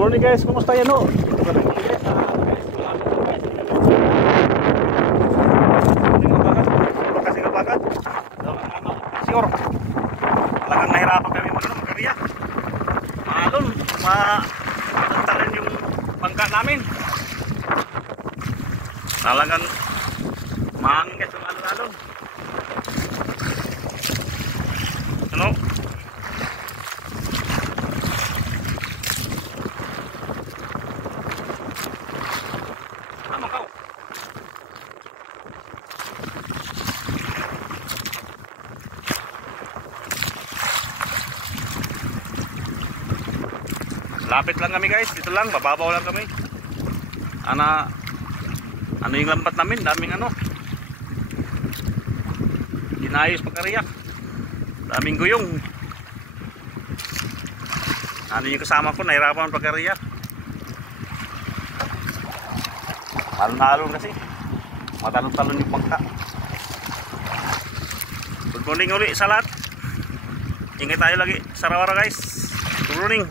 morning guys, kumusta yan o? Talagang nahirapan kami magkariya. Maalon, malantarin yung bangka namin. Talagang mahangin guys yung alon-alon. Ano? Lapit lang kami guys, dito lang, mababaw lang kami. Ano yung lambat namin, daming inayos pagkariyak. Daming guyong. Ano yung kasama ko, nahirapan pagkariyak. Alon-alon kasi. Matalon-talon yung bangka. Good morning uli sa lahat. Ingat tayo lagi sa araw-araw guys. Good morning.